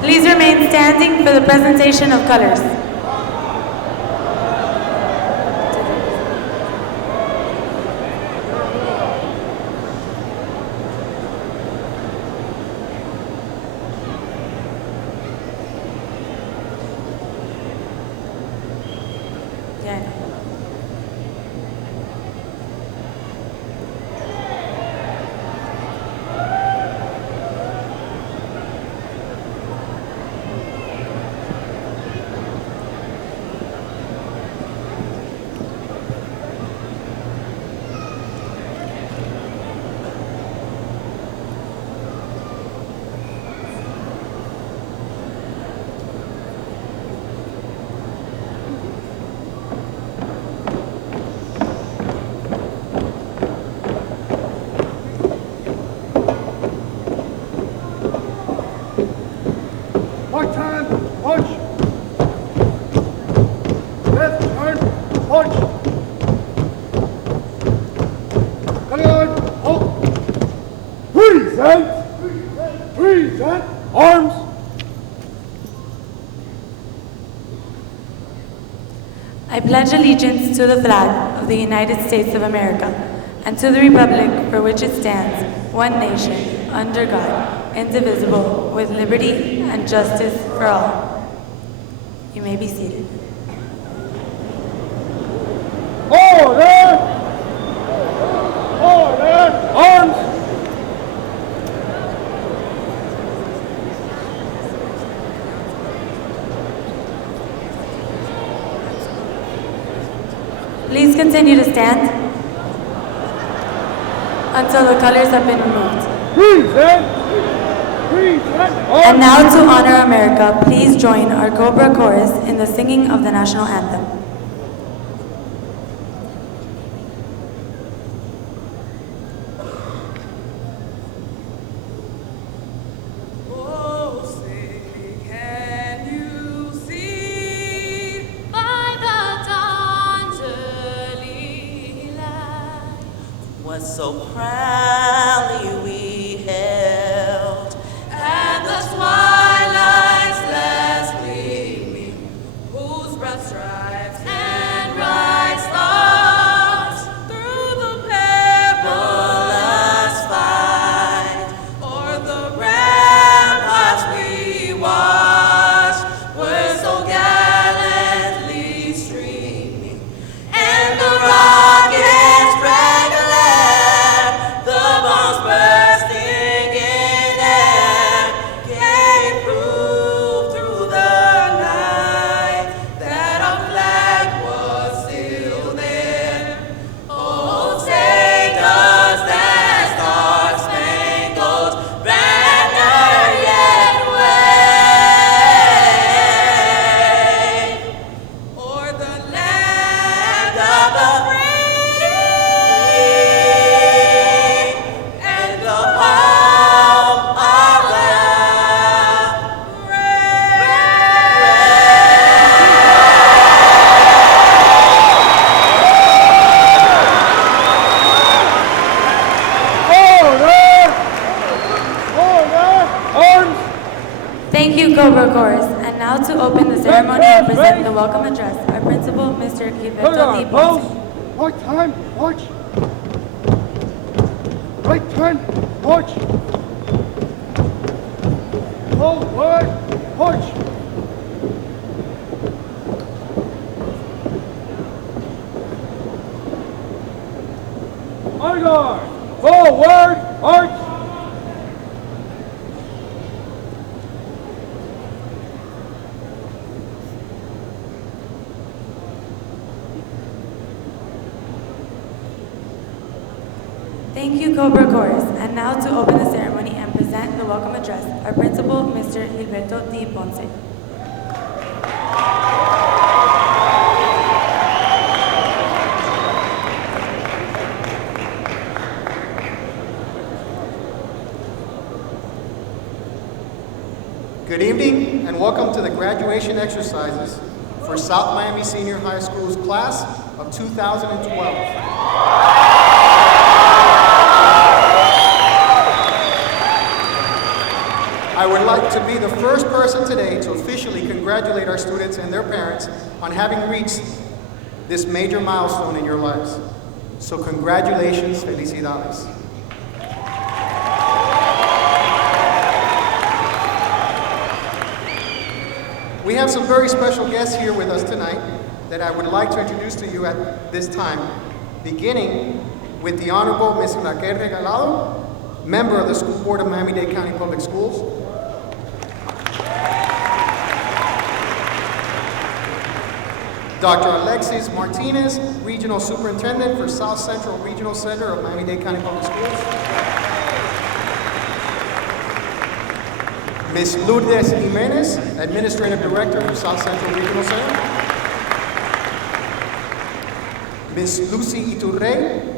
Please remain standing for the presentation of colors. I pledge allegiance to the flag of the United States of America and to the republic for which it stands, one nation, under God, indivisible, with liberty and justice for all. You may be seated. Order! Order! Arms! Please continue to stand until the colors have been removed. And now to honor America, please join our Cobra chorus in the singing of the national anthem. So proudly we held, and the twilight's last gleaming, whose broad stripes and bright stars through the perilous fight, o'er the ramparts we watched, were so gallantly streaming, and the rockets rang Cobra chorus, and now to open the ceremony and present the welcome address, our principal, Mr. Gilberto D. Ponce. Right time, march. Right time, march. Forward, march. On guard, forward, march. Thank you, Cobra chorus, and now to open the ceremony and present the welcome address, our principal, Mr. Gilberto D. Ponce. Good evening and welcome to the graduation exercises for South Miami Senior High School's class of 2012. I would like to be the first person today to officially congratulate our students and their parents on having reached this major milestone in your lives. So congratulations, felicidades. We have some very special guests here with us tonight that I would like to introduce to you at this time, beginning with the Honorable Ms. RAQUEL Regalado, member of the School Board of Miami-Dade County Public Schools. Dr. Alexis Martinez, Regional Superintendent for South Central Regional Center of Miami-Dade County Public Schools. Ms. Lourdes GIMENEZ, Administrative Director for South Central Regional Center. Ms. Lucy ITURREY,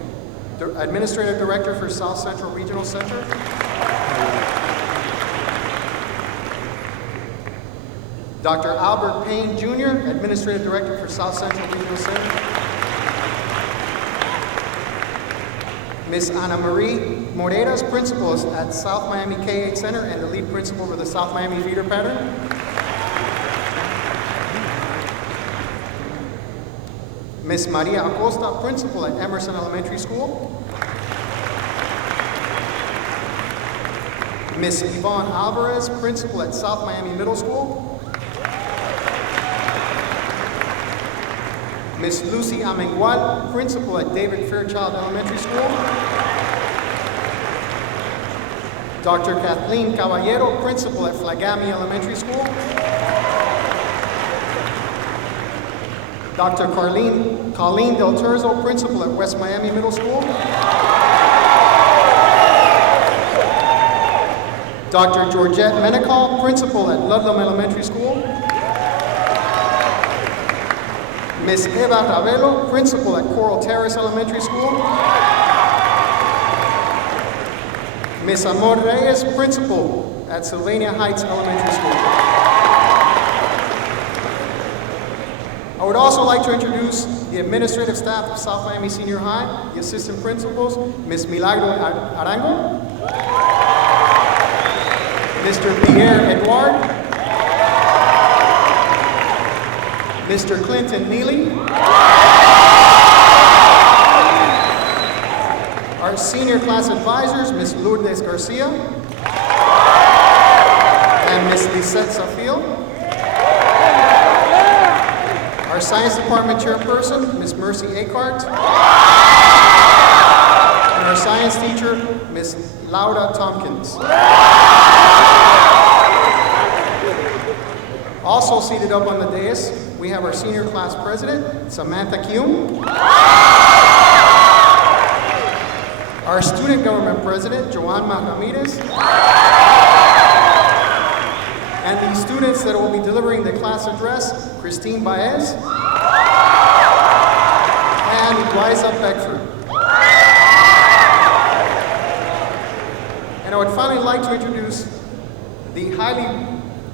Administrative Director for South Central Regional Center. Dr. Albert Payne, Jr., Administrative Director for South Central Regional Center. Ms. ANAMARIE MOREIRAS, Principal at South Miami K-8 Center and the lead principal for the South Miami feeder pattern. Ms. Maria ACOSTA, Principal at Emerson Elementary School. Ms. Yvonne Alvarez, Principal at South Miami Middle School. Ms. Lucy AMENGUAL, Principal at David Fairchild Elementary School. Dr. Kathleen Caballero, Principal at Flagami Elementary School. Dr. Colleen Del TERZO, Principal at West Miami Middle School. Dr. Georgette MENOCAL, Principal at Ludlam Elementary School. Ms. Eva Ravelo, Principal at Coral Terrace Elementary School. Ms. AMOR Reyes, Principal at Sylvania Heights Elementary School. I would also like to introduce the administrative staff of South Miami Senior High, the assistant principals, Ms. Milagro Arango, Mr. Pierre Edouard, Mr. Clinton Neely, our senior class advisors, Ms. Lourdes Garcia and Ms. Lizette SAFILLE, our science department chairperson, Ms. Mercy AYCART, and our science teacher, Ms. Laura Tompkins. Also seated up on the dais, we have our senior class president, Samantha Kuhn, our student government president, Joanma Ramirez, and the students that will be delivering the class address, Christine Baez and Liza Beckford. And I would finally like to introduce the highly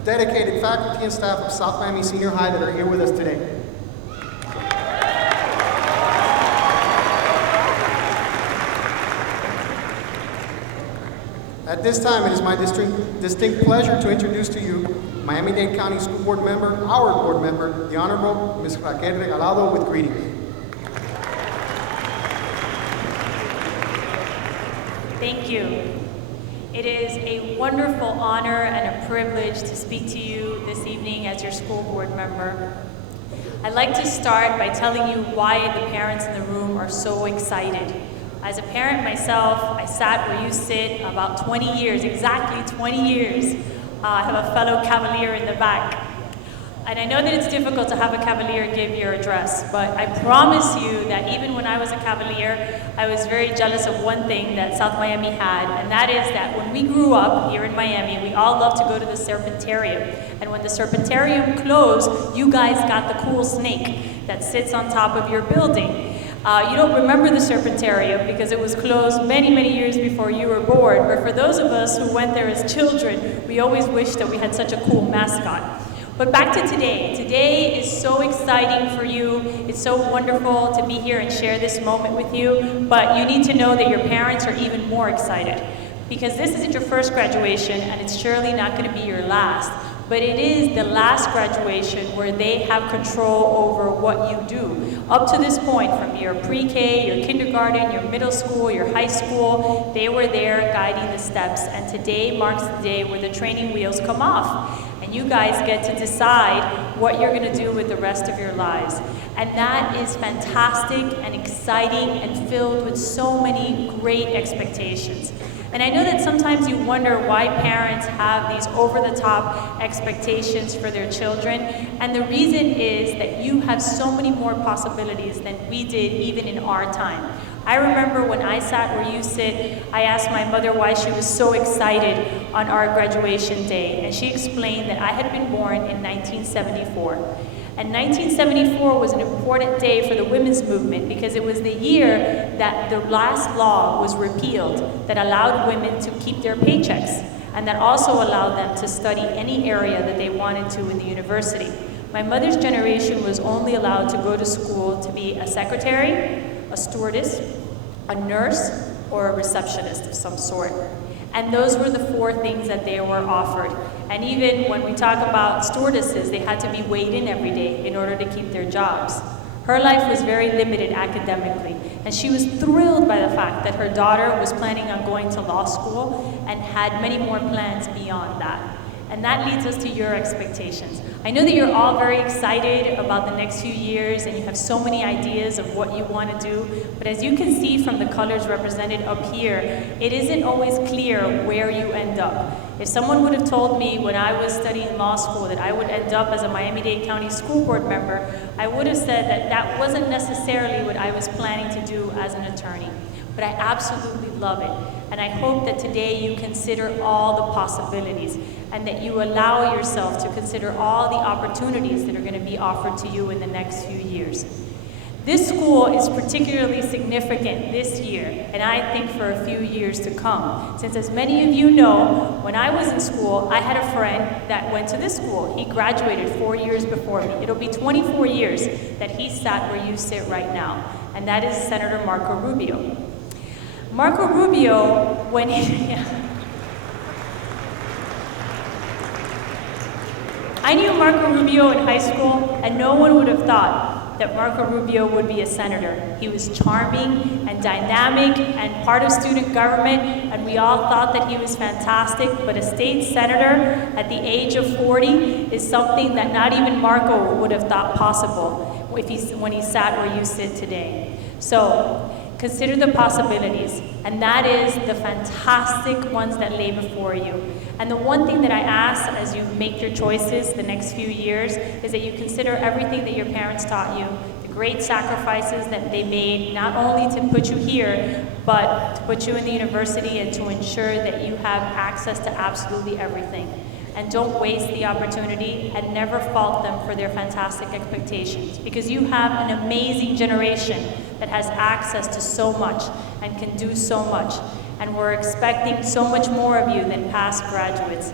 dedicated faculty and staff of South Miami Senior High that are here with us today. At this time, it is my distinct pleasure to introduce to you Miami-Dade County School Board member, our board member, the Honorable Ms. RAQUEL Regalado, with greetings. Thank you. It is a wonderful honor and a privilege to speak to you this evening as your school board member. I'd like to start by telling you why the parents in the room are so excited. As a parent myself, I sat where you sit about 20 years, exactly 20 years. I have a fellow Cavalier in the back. And I know that it's difficult to have a Cavalier give your address, but I promise you that even when I was a Cavalier, I was very jealous of one thing that South Miami had, and that is that when we grew up here in Miami, we all loved to go to the Serpentarium. And when the Serpentarium closed, you guys got the cool snake that sits on top of your building. You don't remember the Serpentarium because it was closed many, many years before you were born, but for those of us who went there as children, we always wished that we had such a cool mascot. But back to today. Today is so exciting for you. It's so wonderful to be here and share this moment with you. But you need to know that your parents are even more excited because this isn't your first graduation and it's surely not going to be your last, but it is the last graduation where they have control over what you do. Up to this point, from your pre-K, your kindergarten, your middle school, your high school, they were there guiding the steps, and today marks the day where the training wheels come off. And you guys get to decide what you're going to do with the rest of your lives. And that is fantastic and exciting and filled with so many great expectations. And I know that sometimes you wonder why parents have these over-the-top expectations for their children. And the reason is that you have so many more possibilities than we did even in our time. I remember when I sat where you sit, I asked my mother why she was so excited on our graduation day, and she explained that I had been born in 1974. And 1974 was an important day for the women's movement because it was the year that the last law was repealed that allowed women to keep their paychecks, and that also allowed them to study any area that they wanted to in the university. My mother's generation was only allowed to go to school to be a secretary, a stewardess, a nurse, or a receptionist of some sort. And those were the 4 things that they were offered. And even when we talk about stewardesses, they had to be weighed in every day in order to keep their jobs. Her life was very limited academically, and she was thrilled by the fact that her daughter was planning on going to law school and had many more plans beyond that. And that leads us to your expectations. I know that you're all very excited about the next few years and you have so many ideas of what you want to do, but as you can see from the colors represented up here, it isn't always clear where you end up. If someone would have told me when I was studying law school that I would end up as a Miami-Dade County School Board member, I would have said that that wasn't necessarily what I was planning to do as an attorney. But I absolutely love it. And I hope that today you consider all the possibilities and that you allow yourself to consider all the opportunities that are going to be offered to you in the next few years. This school is particularly significant this year, and I think for a few years to come. Since as many of you know, when I was in school, I had a friend that went to this school. He graduated 4 years before me. It'll be 24 years that he sat where you sit right now, and that is Senator Marco Rubio. Marco Rubio, when he... I knew Marco Rubio in high school, and no one would have thought that Marco Rubio would be a senator. He was charming and dynamic and part of student government, and we all thought that he was fantastic, but a state senator at the age of 40 is something that not even Marco would have thought possible when he sat where you sit today. So, consider the possibilities, and that is the fantastic ones that lay before you. And the one thing that I ask as you make your choices the next few years is that you consider everything that your parents taught you, the great sacrifices that they made, not only to put you here, but to put you in the university and to ensure that you have access to absolutely everything. And don't waste the opportunity and never fault them for their fantastic expectations, because you have an amazing generation that has access to so much and can do so much. And we're expecting so much more of you than past graduates.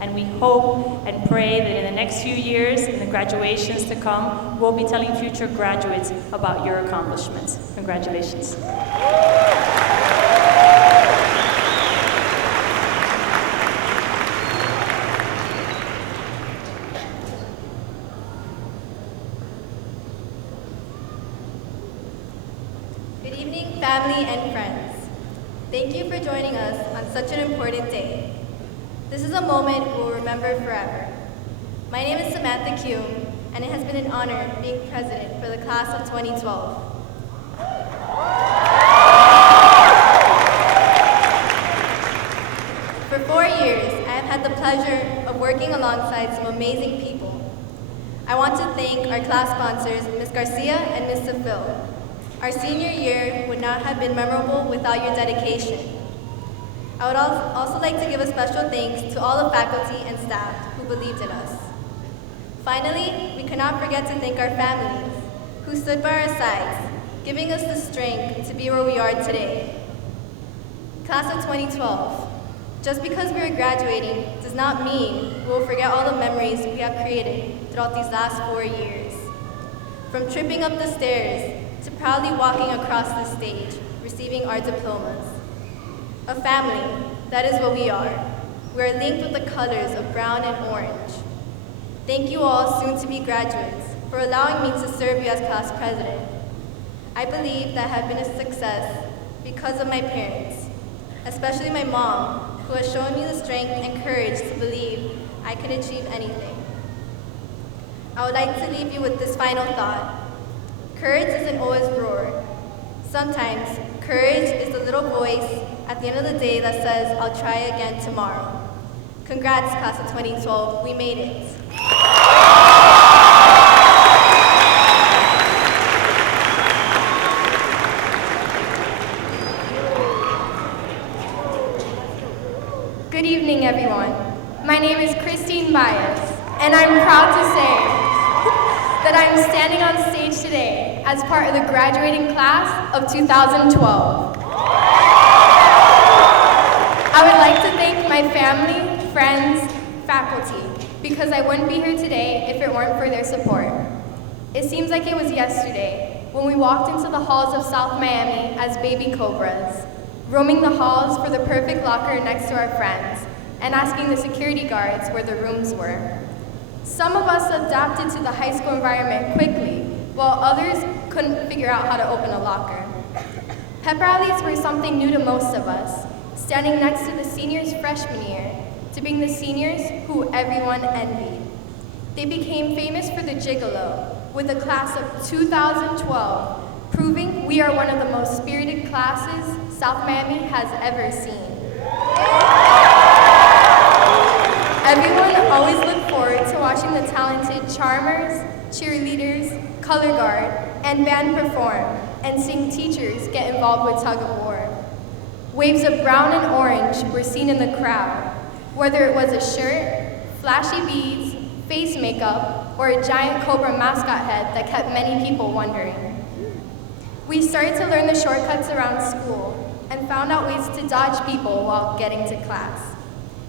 And we hope and pray that in the next few years, in the graduations to come, we'll be telling future graduates about your accomplishments. Congratulations. Good evening, family and friends. Thank you for joining us on such an important day. This is a moment we'll remember forever. My name is Samantha Q, and it has been an honor being president for the class of 2012. For 4 years, I have had the pleasure of working alongside some amazing people. I want to thank our class sponsors, Ms. Garcia and Ms. SAFILLE. Our senior year would not have been memorable without your dedication. I would also like to give a special thanks to all the faculty and staff who believed in us. Finally, we cannot forget to thank our families who stood by our sides, giving us the strength to be where we are today. Class of 2012, just because we are graduating does not mean we will forget all the memories we have created throughout these last 4 years. From tripping up the stairs to proudly walking across the stage, receiving our diplomas. A family that is what we are. We are linked with the colors of brown and orange. Thank you all soon-to-be graduates for allowing me to serve you as class president. I believe that I have been a success because of my parents, especially my mom, who has shown me the strength and courage to believe I can achieve anything. I would like to leave you with this final thought. Courage isn't always roar. Sometimes, courage is the little voice at the end of the day that says, I'll try again tomorrow. Congrats, class of 2012, we made it. Good evening, everyone. My name is Christine Baez, and I'm proud to say that I'm standing on stage today as part of the graduating class of 2012. I would like to thank my family, friends, faculty, because I wouldn't be here today if it weren't for their support. It seems like it was yesterday when we walked into the halls of South Miami as baby cobras, roaming the halls for the perfect locker next to our friends, and asking the security guards where the rooms were. Some of us adapted to the high school environment quickly, while others couldn't figure out how to open a locker. Pep rallies were something new to most of us, standing next to the seniors freshman year, to being the seniors who everyone envied. They became famous for the Gigolo, with a class of 2012, proving we are one of the most spirited classes South Miami has ever seen. Everyone always looked forward to watching the talented charmers, cheerleaders, color guard, and band perform, and seeing teachers get involved with tug of war. Waves of brown and orange were seen in the crowd, whether it was a shirt, flashy beads, face makeup, or a giant cobra mascot head that kept many people wondering. We started to learn the shortcuts around school and found out ways to dodge people while getting to class.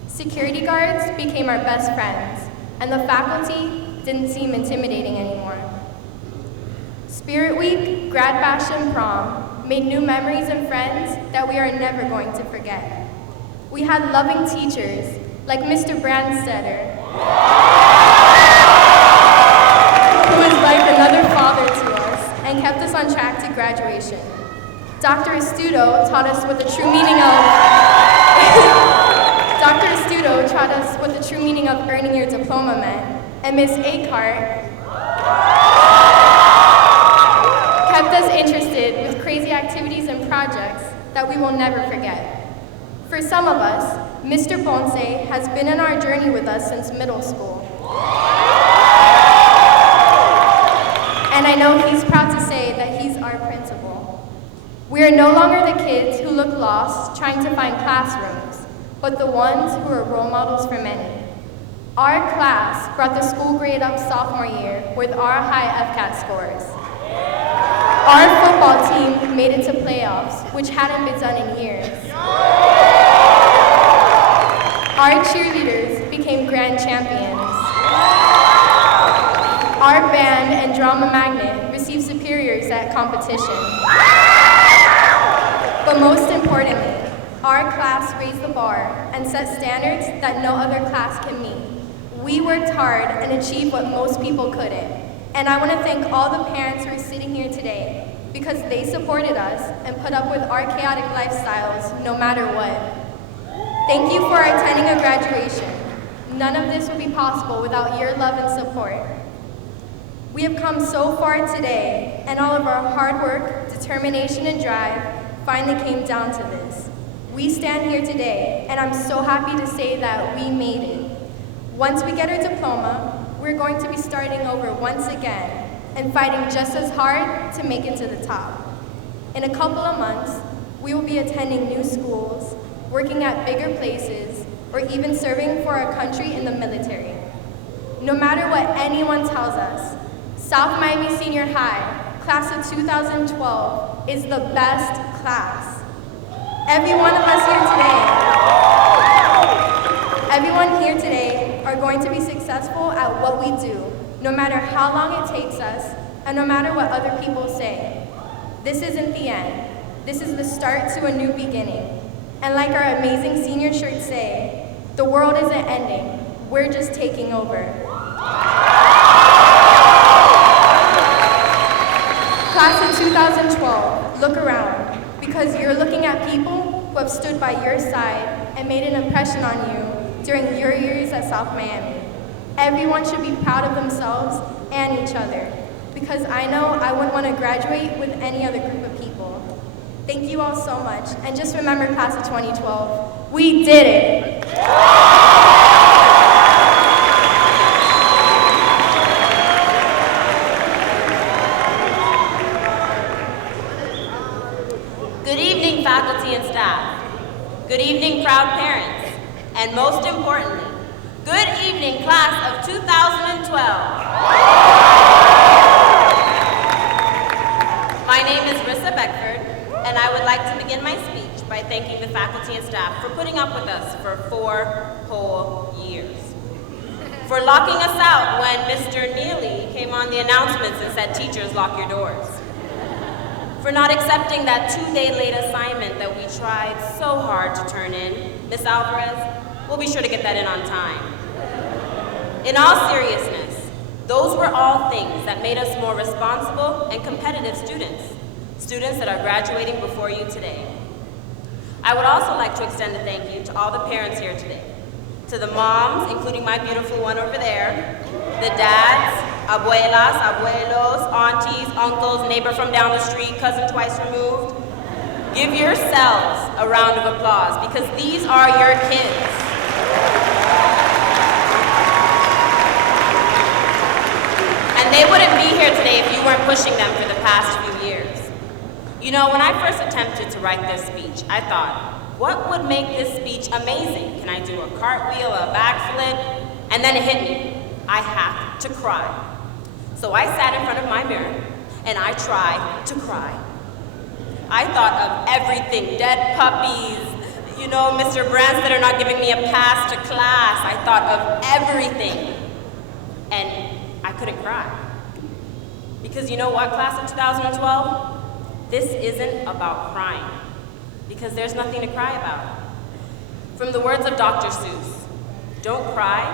Security guards became our best friends, and the faculty didn't seem intimidating anymore. Spirit Week, Grad Bash, and Prom made new memories and friends that we are never going to forget. We had loving teachers like Mr. Brandstetter, who is like another father to us and kept us on track to graduation. Dr. Astuto taught us what the true meaning of Dr. Astuto taught us what the true meaning of earning your diploma meant, and Miss AYCART kept us interested with crazy activities and projects that we will never forget. For some of us, Mr. Ponce has been in our journey with us since middle school. And I know he's proud to say that he's our principal. We are no longer the kids who look lost trying to find classrooms, but the ones who are role models for many. Our class brought the school grade up sophomore year with our high FCAT scores. Our football team made it to playoffs, which hadn't been done in years. Our cheerleaders became grand champions. Our band and drama magnet received superiors at competition. But most importantly, our class raised the bar and set standards that no other class can meet. We worked hard and achieved what most people couldn't. And I want to thank all the parents who are sitting here today because they supported us and put up with our chaotic lifestyles no matter what. Thank you for attending a graduation. None of this would be possible without your love and support. We have come so far today, and all of our hard work, determination, and drive finally came down to this. We stand here today, and I'm so happy to say that we made it. Once we get our diploma, we're going to be starting over once again and fighting just as hard to make it to the top. In a couple of months, we will be attending new schools, working at bigger places, or even serving for our country in the military. No matter what anyone tells us, South Miami Senior High, class of 2012, is the best class. Everyone here today are going to be successful at what we do, no matter how long it takes us, and no matter what other people say. This isn't the end. This is the start to a new beginning. And like our amazing senior shirts say, the world isn't ending, we're just taking over. Class of 2012, look around, because you're looking at people who have stood by your side and made an impression on you during your years at South Miami. Everyone should be proud of themselves and each other, because I know I wouldn't want to graduate with any other group of people. Thank you all so much, and just remember, class of 2012, we did it! Good evening, faculty and staff. Good evening, proud parents. And most importantly, good evening, class of 2012. My name is Rissa Beckford, and I would like to begin my speech by thanking the faculty and staff for putting up with us for 4 whole years. For locking us out when Mr. Neely came on the announcements and said, "Teachers, lock your doors." For not accepting that 2-day late assignment that we tried so hard to turn in. Miss Alvarez, we'll be sure to get that in on time. In all seriousness, those were all things that made us more responsible and competitive students. Students that are graduating before you today. I would also like to extend a thank you to all the parents here today. To the moms, including my beautiful one over there, the dads, abuelas, abuelos, aunties, uncles, neighbor from down the street, cousin twice removed. Give yourselves a round of applause because these are your kids. And they wouldn't be here today if you weren't pushing them for the past few years. You know, when I first attempted to write this speech, I thought, what would make this speech amazing? Can I do a cartwheel, a backflip? And then it hit me. I have to cry. So I sat in front of my mirror and I tried to cry. I thought of everything, dead puppies, you know, Mr. Brands that are not giving me a pass to class. I thought of everything. And I couldn't cry. Because you know what, class of 2012? This isn't about crying. Because there's nothing to cry about. From the words of Dr. Seuss, don't cry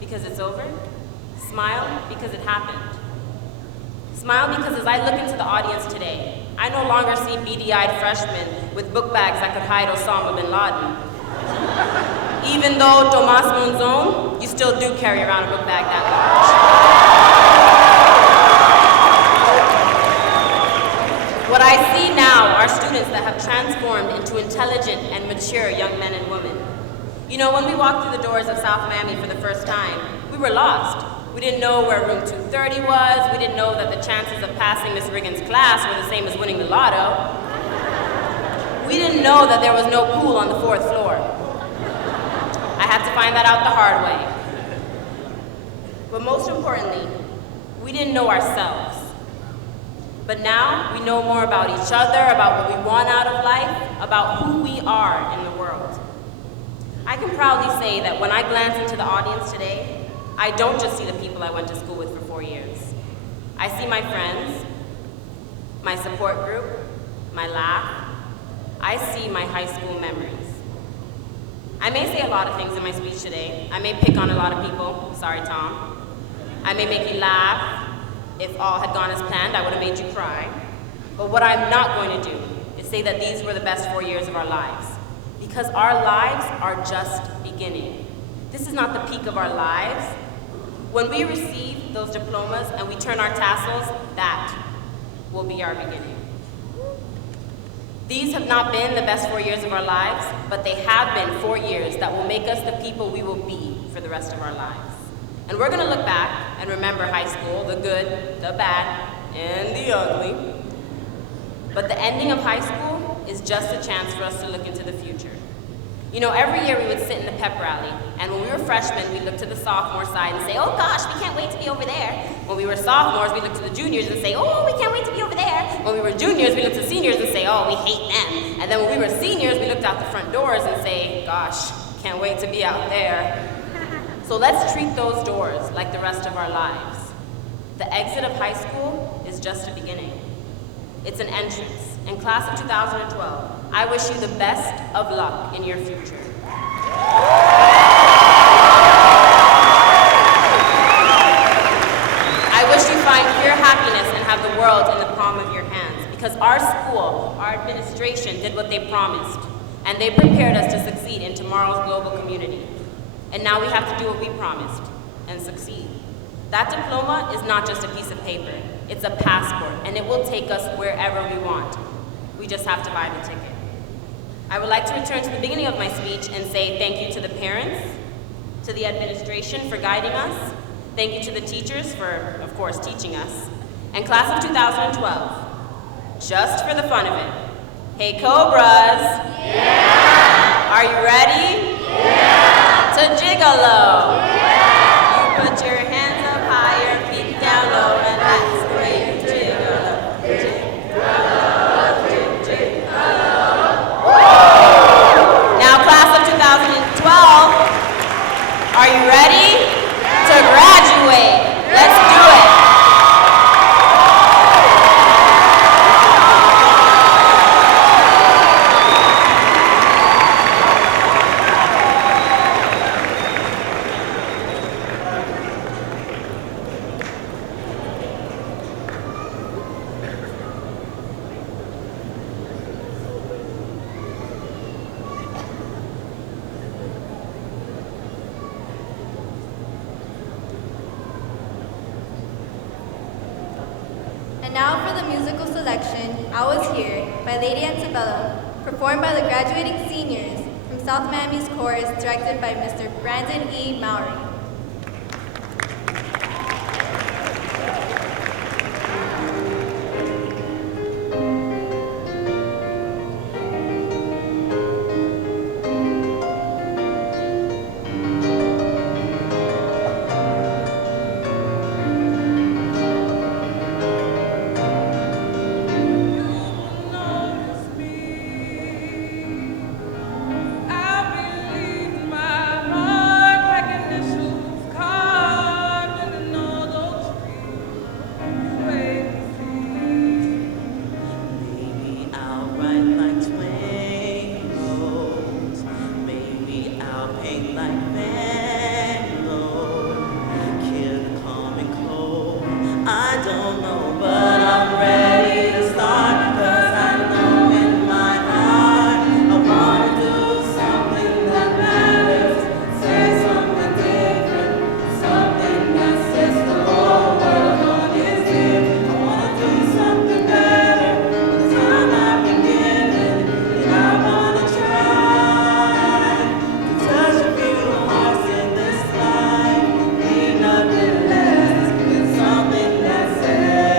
because it's over. Smile because it happened. Smile because as I look into the audience today, I no longer see beady-eyed freshmen with book bags that could hide Osama bin Laden. Even though Tomas Monzon, you still do carry around a book bag that large. What I see now are students that have transformed into intelligent and mature young men and women. You know, when we walked through the doors of South Miami for the first time, we were lost. We didn't know where room 230 was. We didn't know that the chances of passing Miss Riggins' class were the same as winning the lotto. We didn't know that there was no pool on the 4th floor. I had to find that out the hard way. But most importantly, we didn't know ourselves. But now we know more about each other, about what we want out of life, about who we are in the world. I can proudly say that when I glance into the audience today, I don't just see the people I went to school with for 4 years. I see my friends, my support group, my laugh. I see my high school memories. I may say a lot of things in my speech today. I may pick on a lot of people. Sorry, Tom. I may make you laugh. If all had gone as planned, I would have made you cry. But what I'm not going to do is say that these were the best 4 years of our lives. Because our lives are just beginning. This is not the peak of our lives. When we receive those diplomas and we turn our tassels, that will be our beginning. These have not been the best 4 years of our lives, but they have been 4 years that will make us the people we will be for the rest of our lives. And we're gonna look back and remember high school, the good, the bad, and the ugly. But the ending of high school is just a chance for us to look into the future. You know, every year we would sit in the pep rally, and when we were freshmen, we'd look to the sophomore side and say, oh gosh, we can't wait to be over there. When we were sophomores, we looked to the juniors and say, oh, we can't wait to be over there. When we were juniors, we looked to seniors and say, oh, we hate them. And then when we were seniors, we looked out the front doors and say, gosh, can't wait to be out there. So let's treat those doors like the rest of our lives. The exit of high school is just a beginning. It's an entrance. And class of 2012, I wish you the best of luck in your future. I wish you find pure happiness and have the world in the palm of your hands, because our school, our administration did what they promised, and they prepared us to succeed in tomorrow's global community. And now we have to do what we promised and succeed. That diploma is not just a piece of paper, it's a passport, and it will take us wherever we want. We just have to buy the ticket. I would like to return to the beginning of my speech and say thank you to the parents, to the administration for guiding us, thank you to the teachers for, of course, teaching us, and class of 2012, just for the fun of it. Hey Cobras! Yeah! Are you ready? Yeah! To gigolo! Yeah! You put your hands up higher, feet down low, and that's the way you gigolo. Gigolo, gigolo. Now class of 2012, are you ready? To graduate. Let's do it. And now for the musical selection, I Was Here by Lady Antebellum, performed by the graduating seniors from South Miami's chorus, directed by Mr. Brandon E. Mowry. Something that says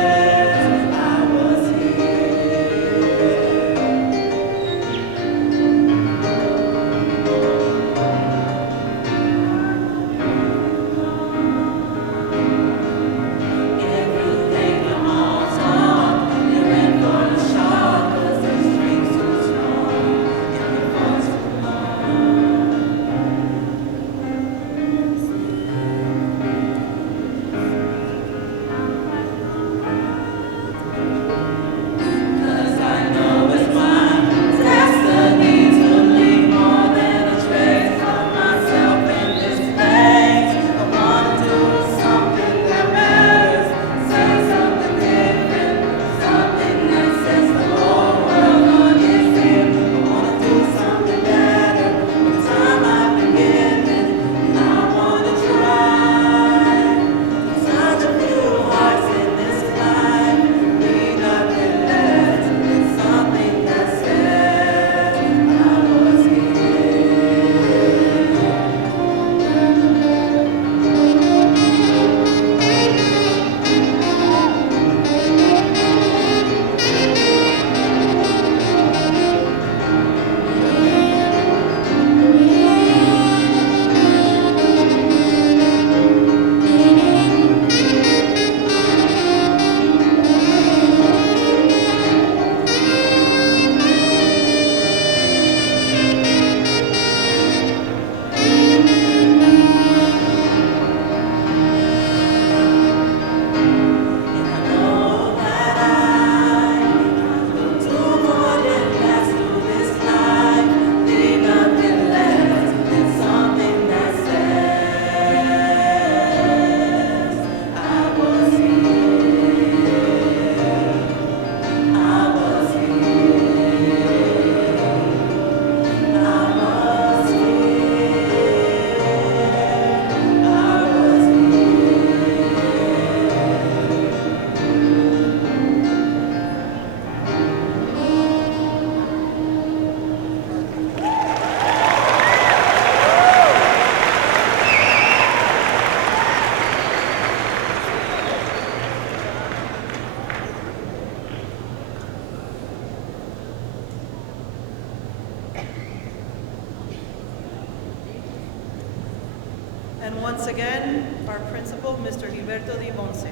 once again our principal, Mr. Gilberto Di Monse.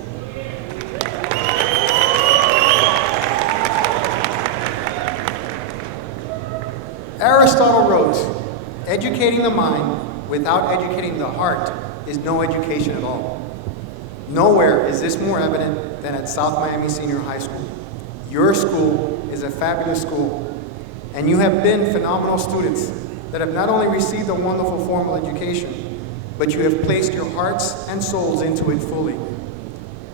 Aristotle wrote, educating the mind without educating the heart is no education at all. Nowhere is this more evident than at South Miami Senior High School. Your school is a fabulous school, and you have been phenomenal students that have not only received a wonderful formal education, but you have placed your hearts and souls into it fully.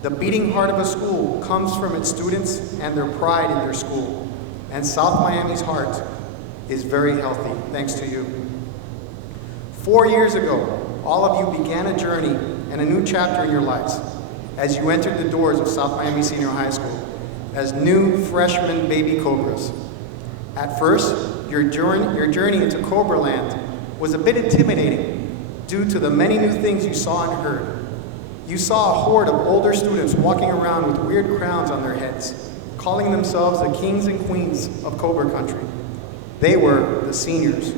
The beating heart of a school comes from its students and their pride in their school, and South Miami's heart is very healthy, thanks to you. 4 years ago, all of you began a journey and a new chapter in your lives as you entered the doors of South Miami Senior High School as new freshman baby Cobras. At first, your journey into Cobra Land was a bit intimidating due to the many new things you saw and heard. You saw a horde of older students walking around with weird crowns on their heads, calling themselves the kings and queens of Cobra Country. They were the seniors.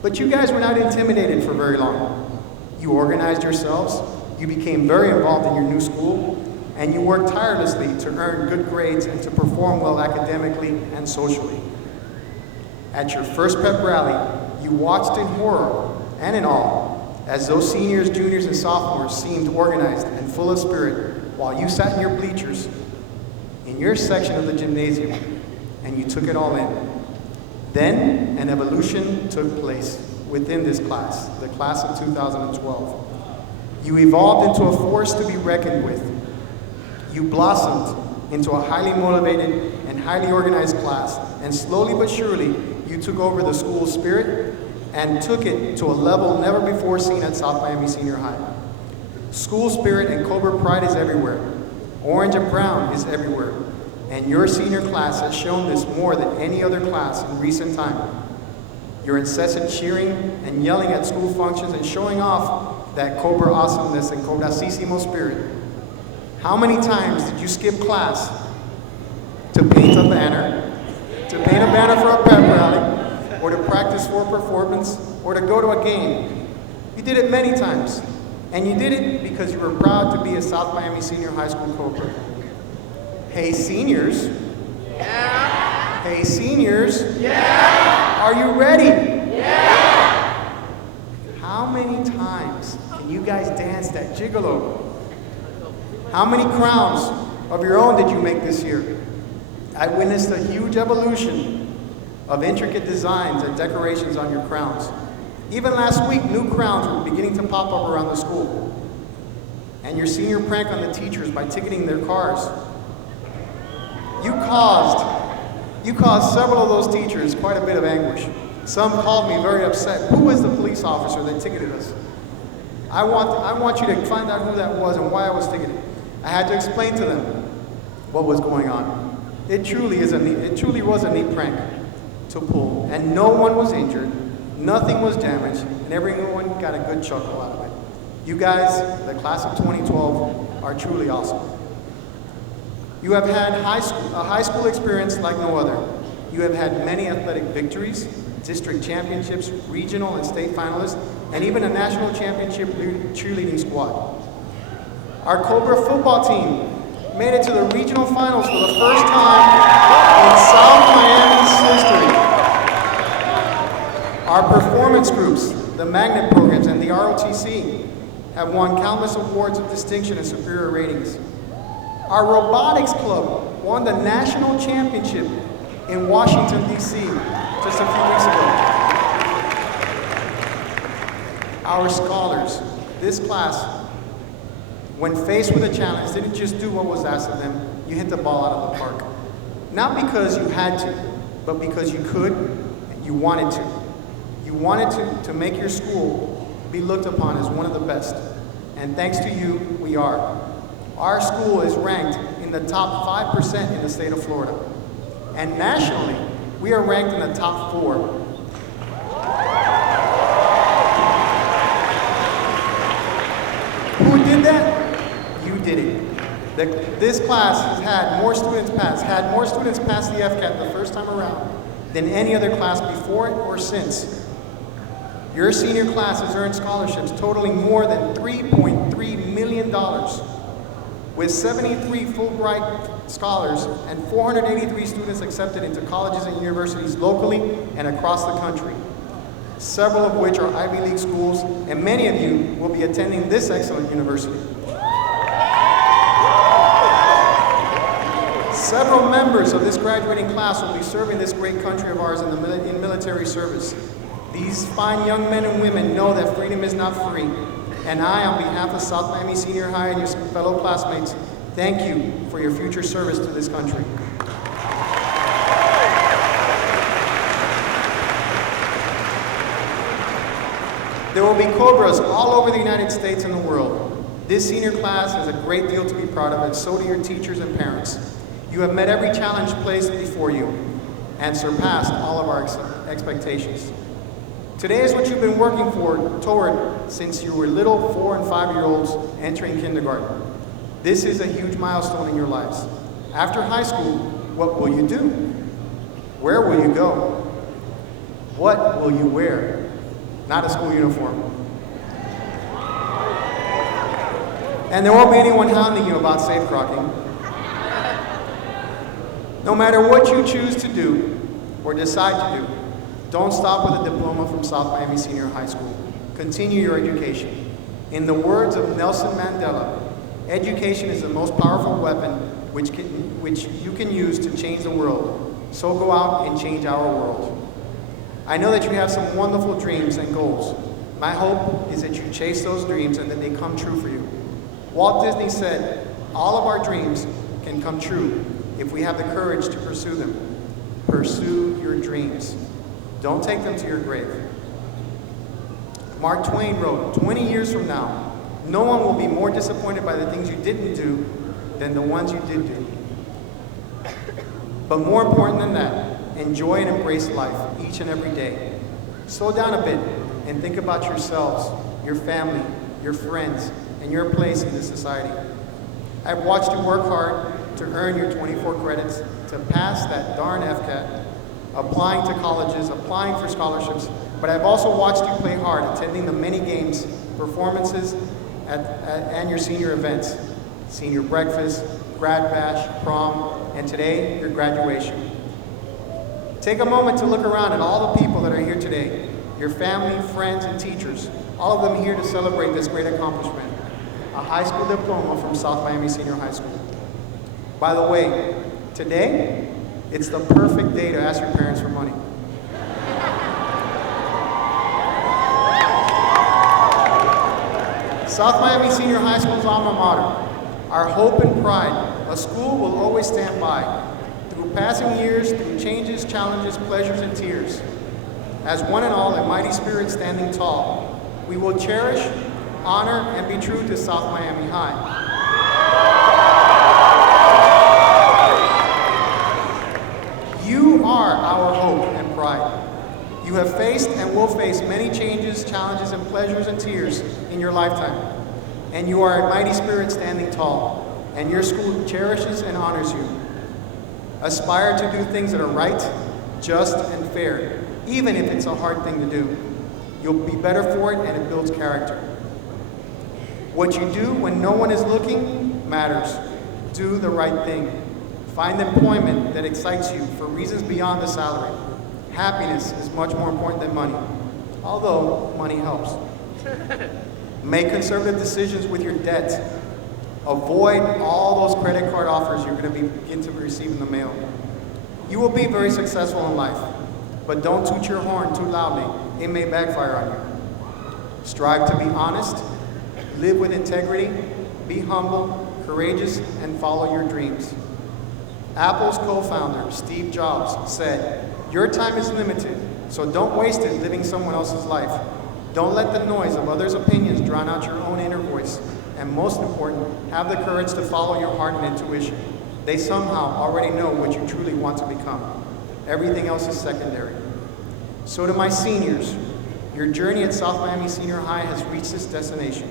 But you guys were not intimidated for very long. You organized yourselves, you became very involved in your new school, and you worked tirelessly to earn good grades and to perform well academically and socially. At your first pep rally, you watched in horror and in awe as those seniors, juniors, and sophomores seemed organized and full of spirit while you sat in your bleachers in your section of the gymnasium and you took it all in. Then an evolution took place within this class, the class of 2012. You evolved into a force to be reckoned with. You blossomed into a highly motivated and highly organized class, and slowly but surely, you took over the school's spirit and took it to a level never before seen at South Miami Senior High. School spirit and Cobra pride is everywhere. Orange and brown is everywhere. And your senior class has shown this more than any other class in recent time. Your incessant cheering and yelling at school functions and showing off that Cobra awesomeness and Cobrasísimo spirit. How many times did you skip class to paint a banner, for a pep rally, or to practice for a performance, or to go to a game? You did it many times, and you did it because you were proud to be a South Miami Senior High School Cobra. Hey seniors. Yeah. Hey seniors. Yeah. Are you ready? Yeah. How many times can you guys dance that gigolo? How many crowns of your own did you make this year? I witnessed a huge evolution of intricate designs and decorations on your crowns. Even last week, new crowns were beginning to pop up around the school. And your senior prank on the teachers by ticketing their cars. You caused several of those teachers quite a bit of anguish. Some called me very upset. Who was the police officer that ticketed us? I want you to find out who that was and why I was ticketed. I had to explain to them what was going on. It truly was a neat prank to pull, and no one was injured, nothing was damaged, and everyone got a good chuckle out of it. You guys, the class of 2012, are truly awesome. You have had a high school experience like no other. You have had many athletic victories, district championships, regional and state finalists, and even a national championship cheerleading squad. Our Cobra football team made it to the regional finals for the first time in South Miami's history. Our performance groups, the magnet programs, and the ROTC have won countless awards of distinction and superior ratings. Our robotics club won the national championship in Washington, D.C. just a few weeks ago. Our scholars, this class, when faced with a challenge, didn't just do what was asked of them, you hit the ball out of the park. Not because you had to, but because you could and you wanted to. You wanted to make your school be looked upon as one of the best. And thanks to you, we are. Our school is ranked in the top 5% in the state of Florida. And nationally, we are ranked in the top 4. Who did that? You did it. This class has had more students pass the FCAT the first time around than any other class before it or since. Your senior class has earned scholarships totaling more than $3.3 million, with 73 Fulbright scholars and 483 students accepted into colleges and universities locally and across the country, several of which are Ivy League schools, and many of you will be attending this excellent university. Several members of this graduating class will be serving this great country of ours in military service. These fine young men and women know that freedom is not free, and I, on behalf of South Miami Senior High and your fellow classmates, thank you for your future service to this country. There will be Cobras all over the United States and the world. This senior class has a great deal to be proud of, and so do your teachers and parents. You have met every challenge placed before you and surpassed all of our expectations. Today is what you've been working toward since you were little 4- and 5-year-olds entering kindergarten. This is a huge milestone in your lives. After high school, what will you do? Where will you go? What will you wear? Not a school uniform. And there won't be anyone hounding you about safe crocking. No matter what you choose to do or decide to do, don't stop with a diploma from South Miami Senior High School. Continue your education. In the words of Nelson Mandela, education is the most powerful weapon which you can use to change the world. So go out and change our world. I know that you have some wonderful dreams and goals. My hope is that you chase those dreams and that they come true for you. Walt Disney said, all of our dreams can come true if we have the courage to pursue them. Pursue your dreams. Don't take them to your grave. Mark Twain wrote, 20 years from now, no one will be more disappointed by the things you didn't do than the ones you did do. But more important than that, enjoy and embrace life each and every day. Slow down a bit and think about yourselves, your family, your friends, and your place in this society. I've watched you work hard to earn your 24 credits, to pass that darn FCAT, applying to colleges, applying for scholarships, but I've also watched you play hard, attending the many games, performances, and your senior events, senior breakfast, grad bash, prom, and today, your graduation. Take a moment to look around at all the people that are here today, your family, friends, and teachers, all of them here to celebrate this great accomplishment, a high school diploma from South Miami Senior High School. By the way, today, it's the perfect day to ask your parents for money. South Miami Senior High School's alma mater, our hope and pride, a school will always stand by. Through passing years, through changes, challenges, pleasures, and tears. As one and all, a mighty spirit standing tall, we will cherish, honor, and be true to South Miami High. You are our hope and pride. You have faced and will face many changes, challenges, and pleasures and tears in your lifetime. And you are a mighty spirit standing tall, and your school cherishes and honors you. Aspire to do things that are right, just, and fair, even if it's a hard thing to do. You'll be better for it, and it builds character. What you do when no one is looking matters. Do the right thing. Find employment that excites you for reasons beyond the salary. Happiness is much more important than money, although money helps. Make conservative decisions with your debt. Avoid all those credit card offers you're going to begin to receive in the mail. You will be very successful in life, but don't toot your horn too loudly. It may backfire on you. Strive to be honest, live with integrity, be humble, courageous, and follow your dreams. Apple's co-founder, Steve Jobs, said, "Your time is limited, so don't waste it living someone else's life. Don't let the noise of others' opinions drown out your own inner voice. And most important, have the courage to follow your heart and intuition. They somehow already know what you truly want to become. Everything else is secondary." So to my seniors, your journey at South Miami Senior High has reached its destination.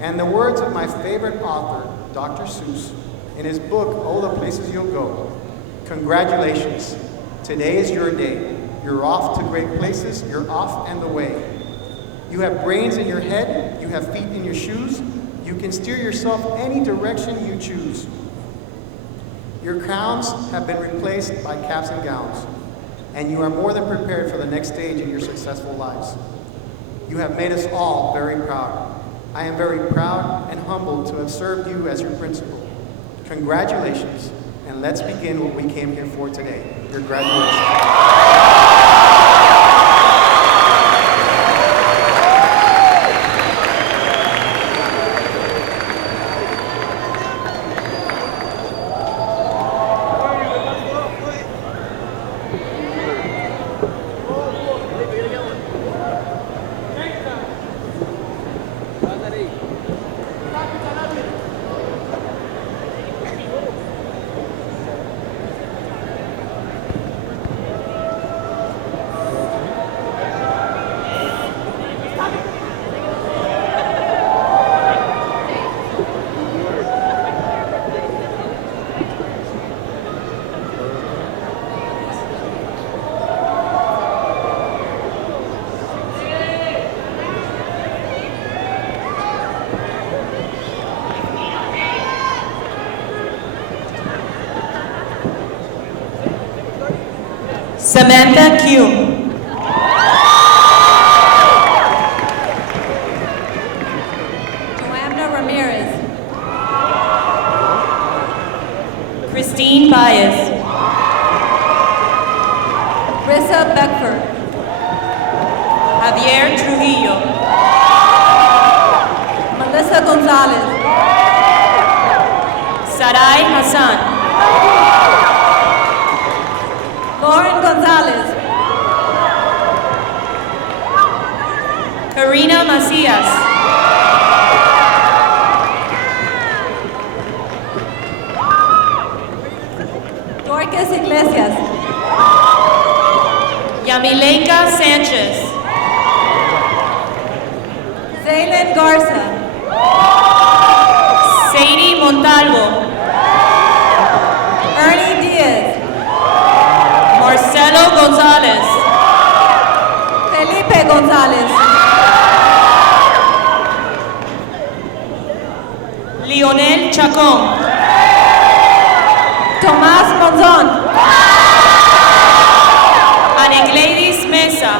And the words of my favorite author, Dr. Seuss, in his book, Oh, the Places You'll Go, congratulations. Today is your day. You're off to great places. You're off and away. You have brains in your head, you have feet in your shoes, you can steer yourself any direction you choose. Your crowns have been replaced by caps and gowns, and you are more than prepared for the next stage in your successful lives. You have made us all very proud. I am very proud and humbled to have served you as your principal. Congratulations, and let's begin what we came here for today, your graduation. Samantha Q. Joanna Ramirez. Christine Baez. Rissa Beckford. Javier Trujillo. Melissa Gonzalez. Sarai Hassan. Lauren Gonzalez. Karina Macias. Dorcas Iglesias. Yamileika Sanchez. Zaylin Garza. Sadie Montalvo. Ernie Diaz. Marcelo Gonzalez. Felipe Gonzalez. Lionel Chacón. Tomás Monzón. Anegladys Mesa.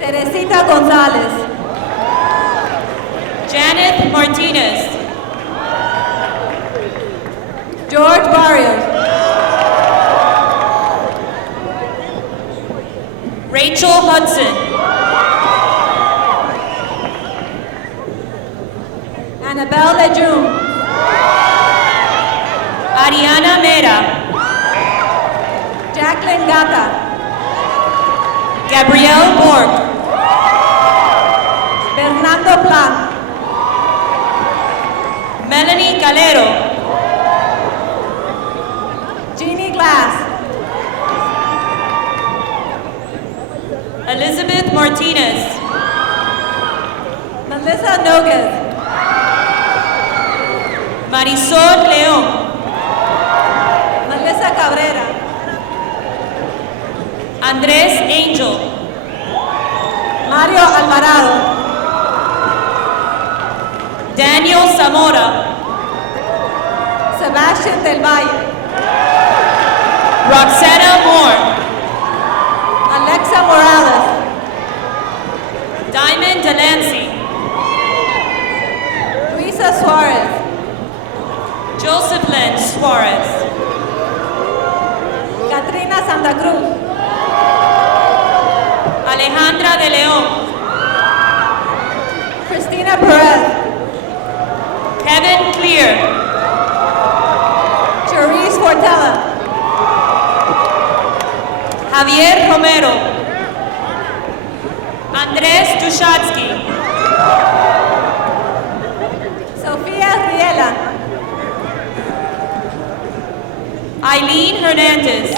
Teresita González. Janet Martinez. George Barrios. Rachel Hudson. Annabelle Lejeune. Ariana Mera. Jacqueline Gata. Gabrielle Borg. Fernando Pla. Melanie Calero. Jeannie Glass. Elizabeth Martinez. Melissa Noguez. Marisol León. Melissa Cabrera. Andrés Angel. Mario Alvarado. Daniel Zamora. Sebastian Del Valle. Roxana Moore. Alexa Morales. Diamond Delancey. Luisa Suarez. Josephine Suarez. Katrina Santa Cruz. Alejandra de León. Cristina Perez. Kevin Clear. Cherise Fortella. Javier Romero. Andrés Dushatsky. Sofía Riela. Eileen Hernandez.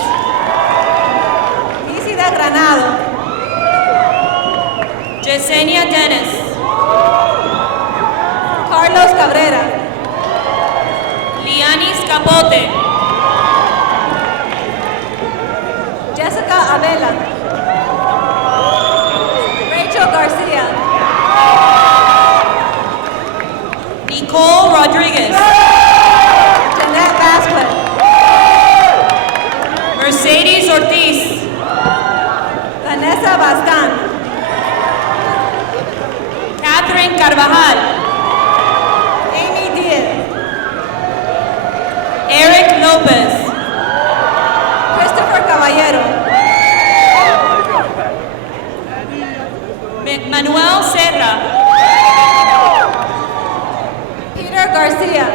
Isida Granado. Yesenia Dennis. Carlos Cabrera. Lianis Capote. Jessica Abela. Edwin Carvajal, Amy Diaz, Eric Lopez, Christopher Caballero, Manuel Serra, Peter Garcia,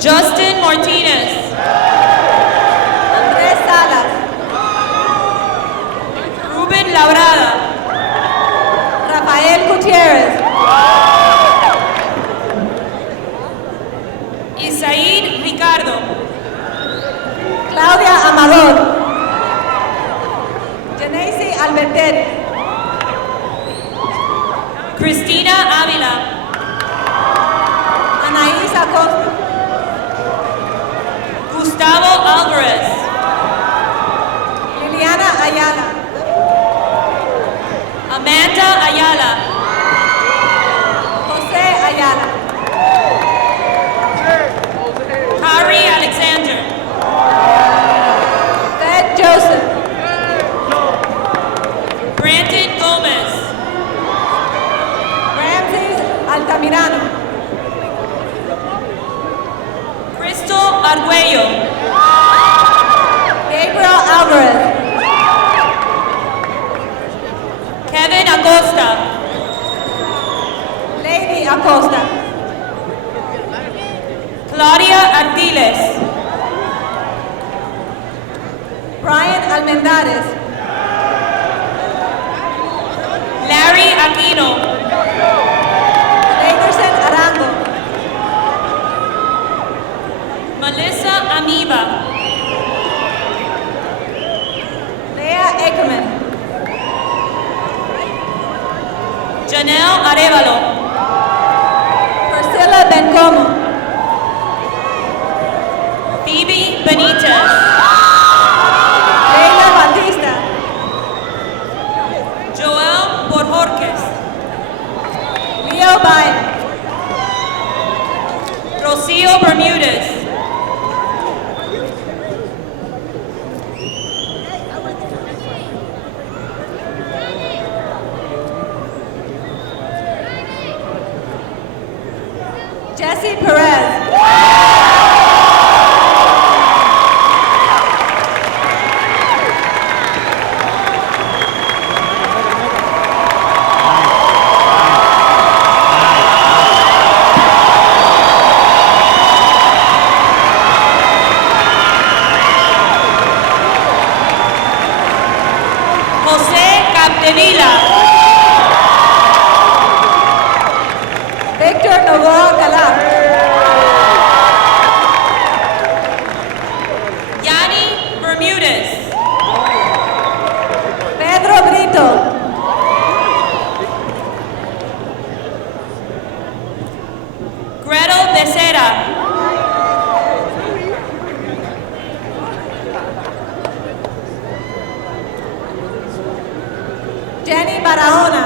Justin Martinez, Andrés Salas, Ruben Labrada, Rafael Gutierrez, Isaid Ricardo, Claudia Amador, Genesis Albertet, Cristina Ávila, Anaís Acosta, Gustavo Alvarez, Liliana Ayala, Amanda Ayala, José Ayala, Harry Alexander, Ted Joseph, Brandon Gomez, Ramses Altamirano, Crystal Arguello, Gabriel Alvarez, Kevin Acosta, Lady Acosta, Claudia Ardiles, Brian Almendares, Larry Aquino, Daverson Arango, Melissa Amiba, Leah Ackerman, Janelle Arevalo, Priscilla Bencomo, Phoebe Benitez, Leila Batista, Joel Borjorques, Leo Baez, Rocio Bermudez, Jesse Perez, José Capdevila, Victor Novoa Calaf, Yanni Bermudez, Pedro Brito, Gretel Becerra, Jenny Barahona,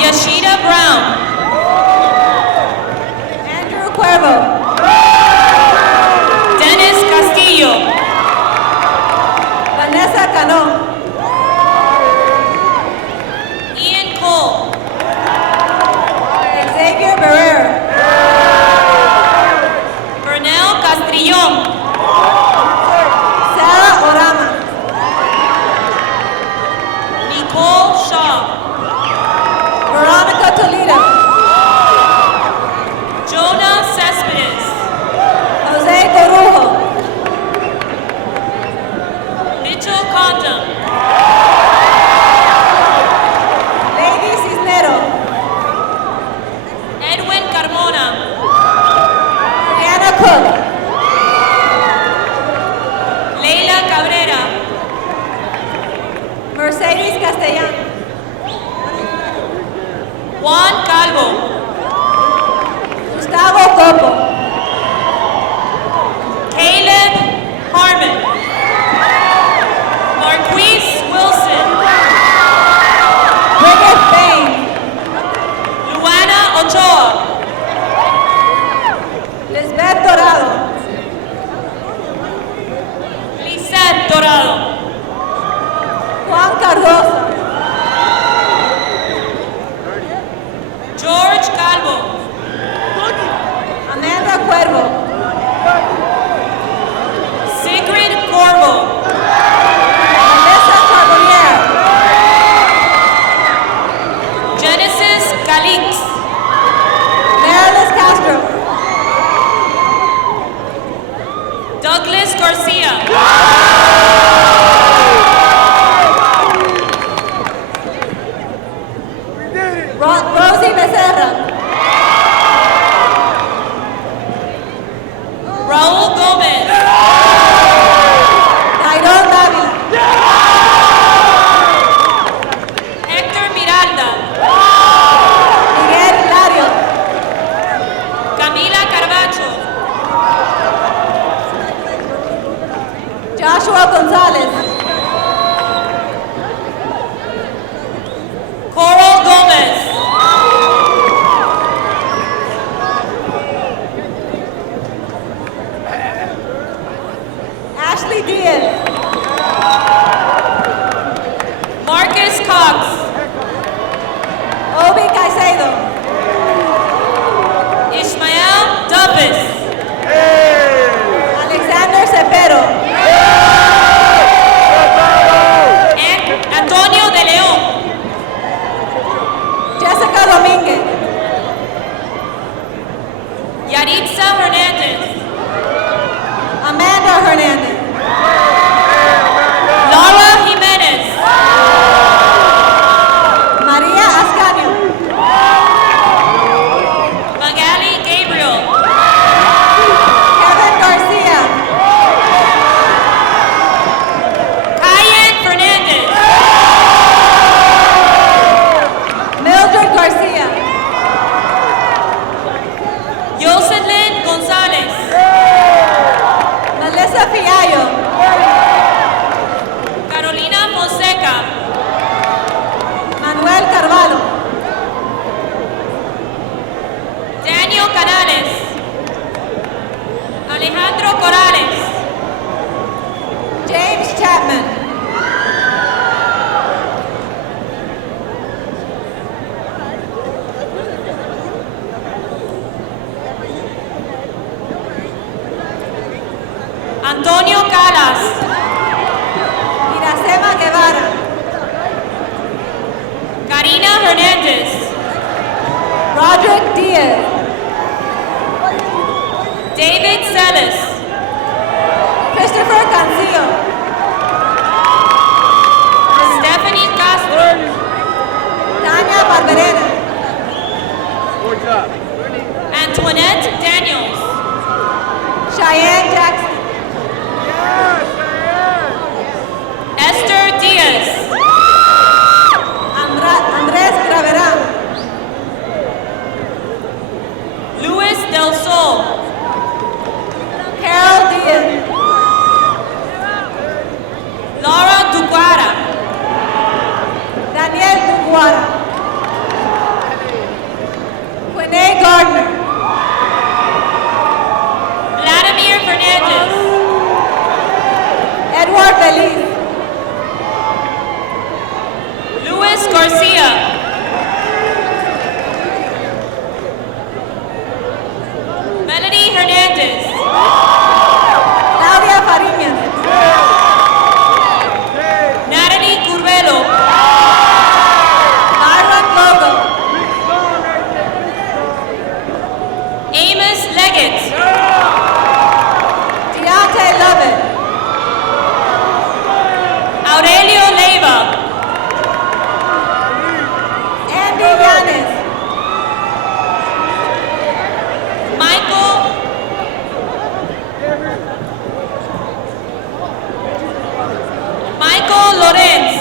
Yashida Brown, Andrew Cuervo, Dennis Castillo, Vanessa Cano, Ian Cole, Xavier Barrera, Bernal Castrillon, Sarah Orama, Nicole Shaw, Veronica Toledo, Jonah Cespedes, Jose Corujo, Mitchell Condon, Lady Cisnero, Edwin Carmona, Brianna Cook, Leila Cabrera, Mercedes Castellano, Juan Calvo, Gustavo Copo, Caleb Harmon, Marquise Wilson, Bridget Bain, Luana Ochoa, Lisbeth Dorado, Lisette Dorado, Juan Cardoso, Rosie Becerra. Raúl Gómez. Tyrone Dávila. Héctor Miralda. Miguel Hilario. Camila Carbacho. Joshua González. Coral Gómez. Ashley Diaz. Marcus Cox. Obi Caicedo. Ismael Dumpis. Alexander Cepero. And Antonio de León. Jessica Domínguez. Yaritza Hernández. Amanda Hernández. Laura Jimenez. María Ascanio. Magali Gabriel. Kevin Garcia. Kayan Fernandez. Mildred Garcia. Yoselyn González. Melissa Fiallo. Carolina Fonseca. Manuel Carvalho. Daniel Canales. Alejandro Corrales. James Chapman. Antonio Calas. Iracema Guevara. Karina Hernández. Roderick Diaz. David Celis. Christopher Cancillo. Stephanie Castro. Tanya Barberena. Antoinette Daniels. Cheyenne Jackson. Esther Diaz. Andrés Graverán. Luis Del Sol. Carol Diaz. Laura Duguara. Daniel Duguara. Quene Gardner. Vladimir Fernandez. Edward Belize. Luis Garcia. Melody Hernandez. Claudia Fariñas. Natalie Curvelo. Marlon Logo. Amos Leggett. Deontay Lovett. Aurelio Leiva. Andy Yanes. Michael Lorenz.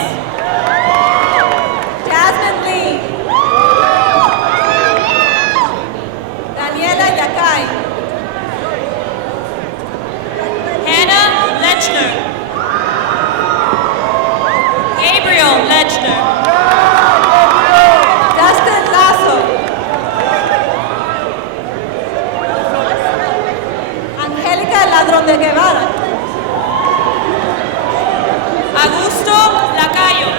Jasmine Lee. Daniela Yakai. Hannah Lechner. Gabriel Lechner. Dustin Lasso. Angélica Ladrón de Guevara. Augusto Lacayo.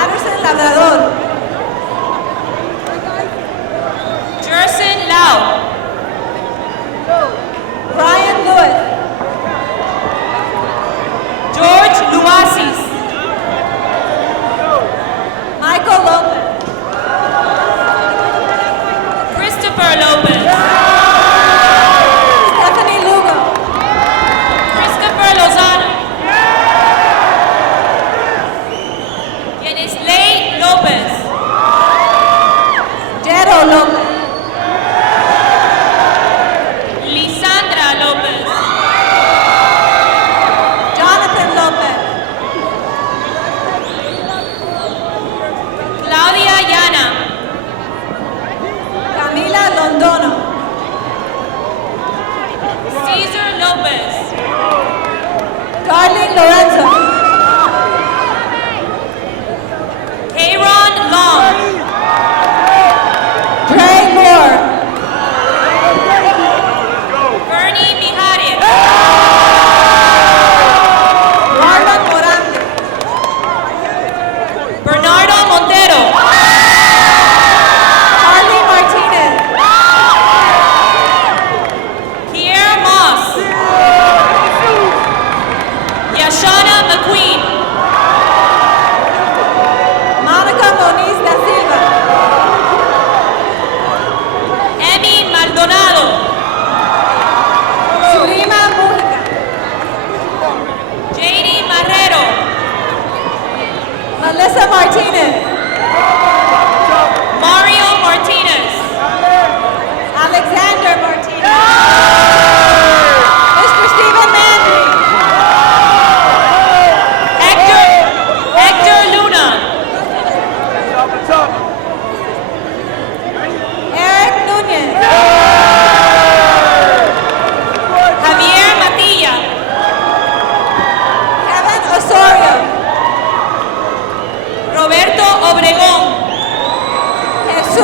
Anderson Labrador. Jerson Lau. Brian Lewis. George Luasis. Michael Lopez. Christopher Lopez. Stephanie Lugo. Christopher Lozano. Yenisley Lopez.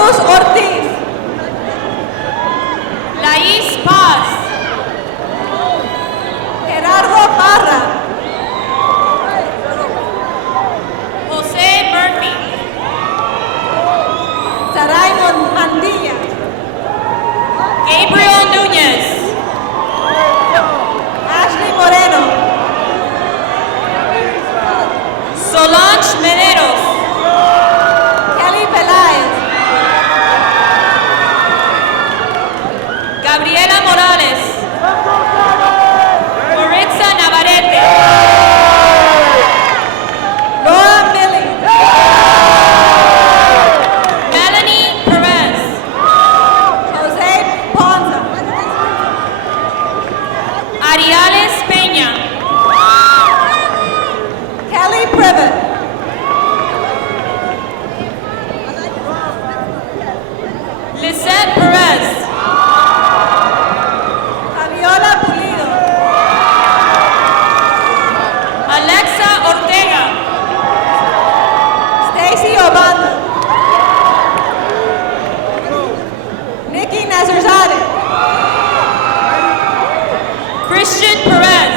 Jesús Ortiz. Laís Paz. Gerardo Parra. José Murphy. Saray Mantilla. Gabriel Núñez. Ashley Moreno. Solange Mederos. Kelly Peláez. Gabriela Morales. Maritza Navarrete. Laura Millie. Melanie Perez. Jose Ponza. Ariales Peña. Kelly Privet. Lizette Perez. Fabiola Pulido. Alexa Ortega. Stacy Obanda. Nikki Nazarzade. Christian Perez.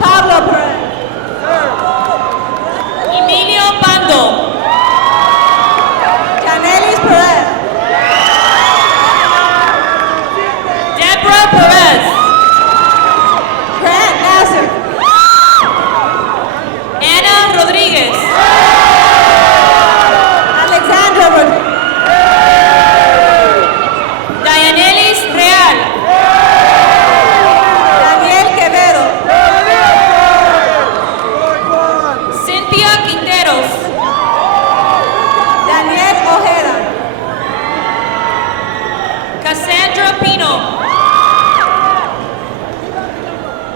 Pablo Perez. Emilio Bando. Janelis Perez. Deborah Perez. Grant Nasser. Ana Rodriguez. Alexandra Rodriguez. Dayanelis Real. Daniel Quevedo. Cynthia Quinteros. Daniel Ojeda. Cassandra Pino.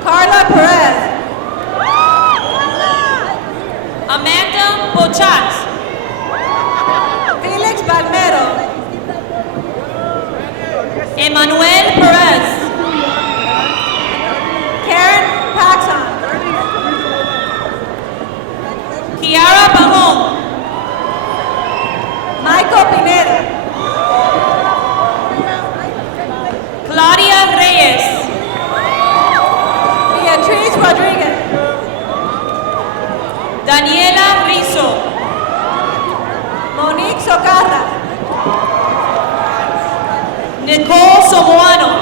Carla Perez. Amanda Bochat. Felix Balmero. Emmanuel Perez. Karen Paxson. Kiara Pajón. Michael Pineda. Claudia Reyes. Beatriz Rodriguez. Daniela Rizzo. Monique Socarra. Nicole Somoano.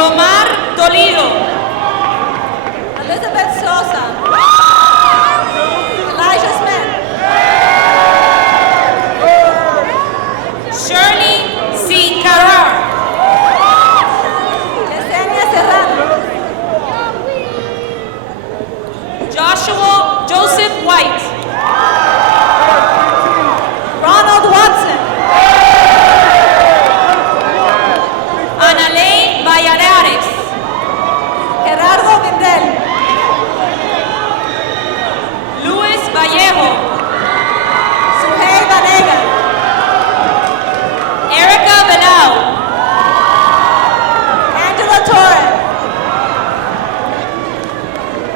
Yomar Toledo. Elizabeth Sosa. Elijah Smith. Shirley C. Carrar. Yesenia Serrano. Joshua Joseph White. Ronald Watson. Analei Valladares. Gerardo Vindel. Luis Vallejo. Suhey Vanega. Erica Velau. Angela Torres.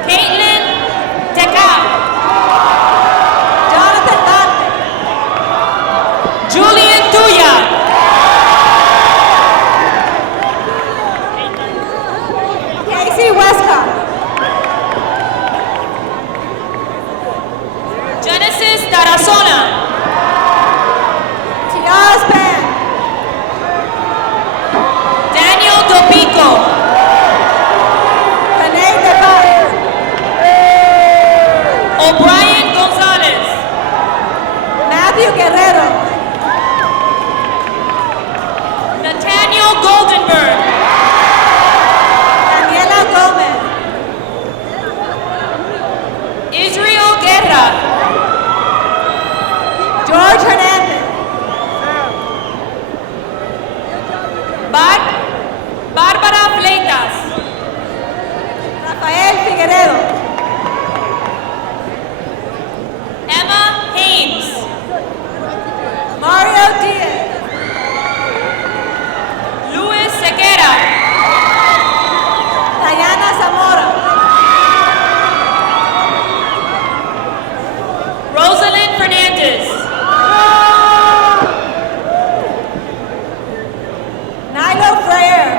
Caitlin Decau. Jonathan Botman. Julian Tuya. Casey Westcott. Genesis Tarazona. Tiara Span. Daniel Dopico. Renee Devine. O'Brien Gonzalez. Matthew Guerrero. Nathaniel Goldenberg. Daniela Gomez. Israel Guerra. George Hernandez. Bárbara Fleitas. Rafael Figueredo. Emma Haynes. Mario Diaz. Luis Sequera. Diana Zamora. Rosalind Fernandez. Nilo Freire.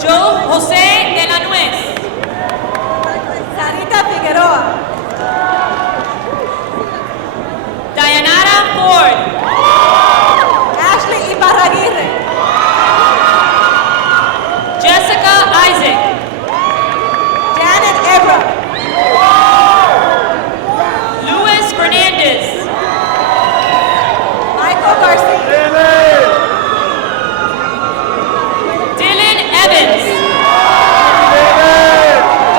Joe José de la Nuez. Sarita Figueroa. Dayanara Ford. Ashley Ibarraguirre. Jessica Isaac. Janet Ebra. Luis Fernandez. Michael Garcia. Dylan Evans.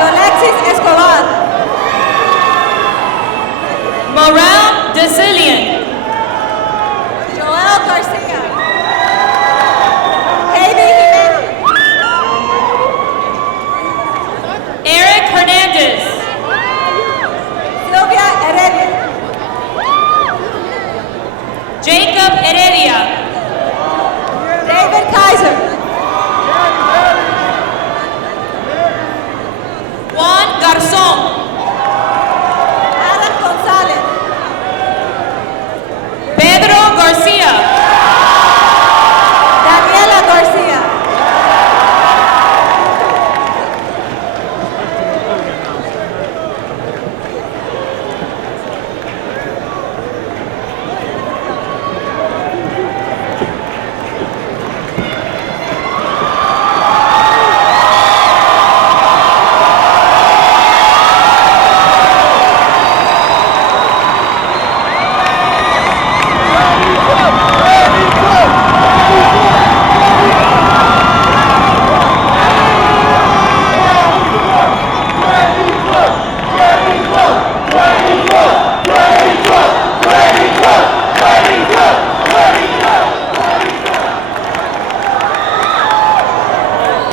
Alexis Escobar. Morel DeCillian. Joel Garcia. Hayley Jimenez. Eric Hernandez. Sylvia Heredia. Jacob Heredia. David Kaiser. Juan Garzón. Adam Gonzalez. Pedro Garcia. Daniela Garcia.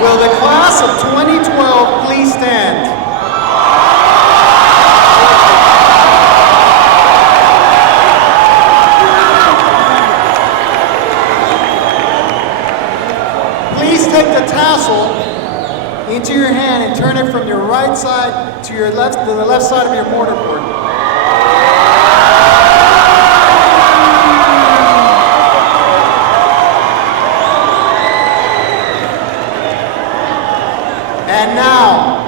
Will the class of 2012 please stand? Please take the tassel into your hand and turn it from your right side to your left, to the left side of your mortarboard. And now,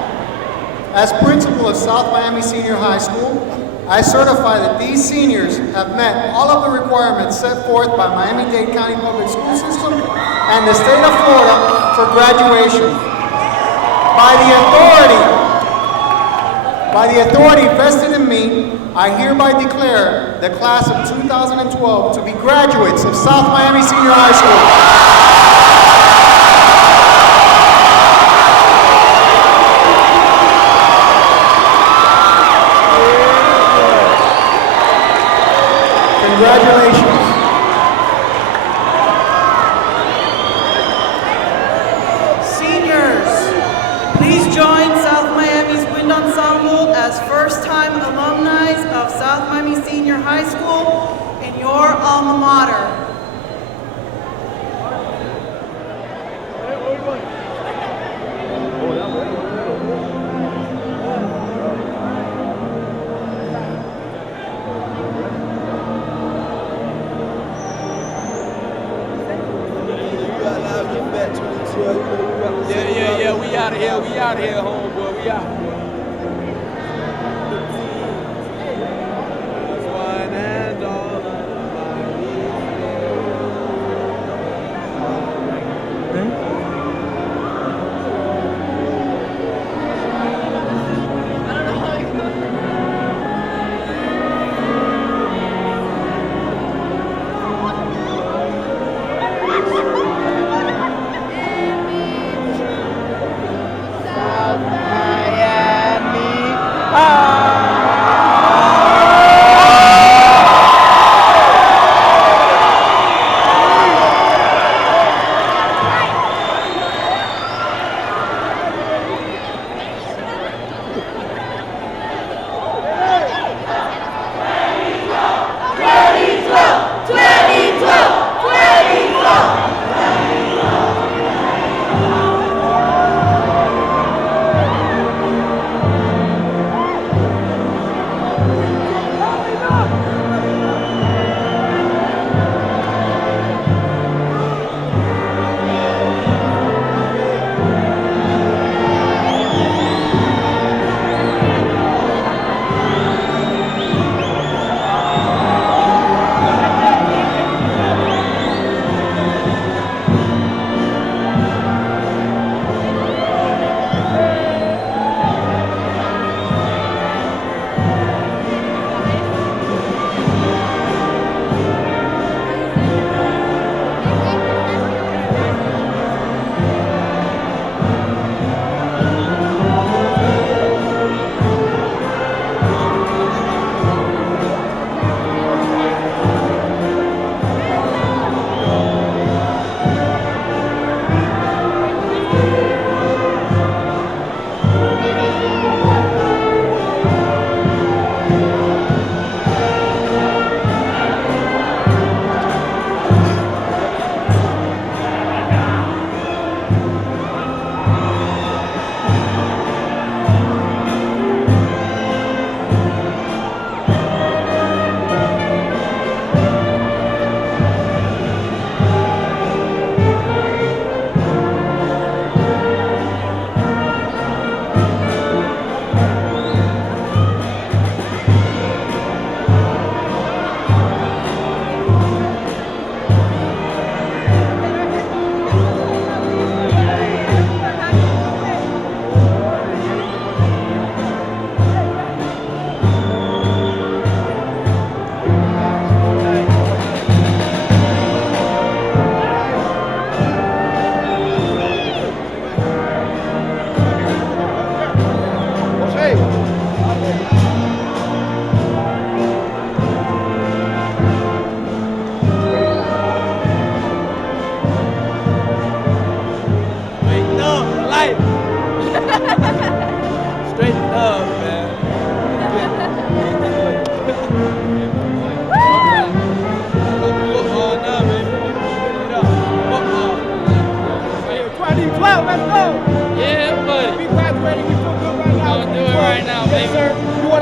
as principal of South Miami Senior High School, I certify that these seniors have met all of the requirements set forth by Miami-Dade County Public School System and the state of Florida for graduation. By the authority vested in me, I hereby declare the class of 2012 to be graduates of South Miami Senior High School. Congratulations. Seniors, please join South Miami's Wind Ensemble as first-time alumni of South Miami Senior High School in your alma mater. Yeah, we out of here, homeboy, we out. One and all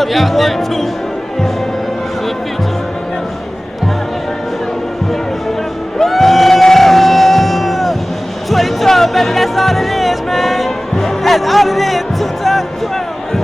We out there too. For the future. Woo! 2012, baby, that's all it is, man. That's all it is. 2012, man.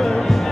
Valerie.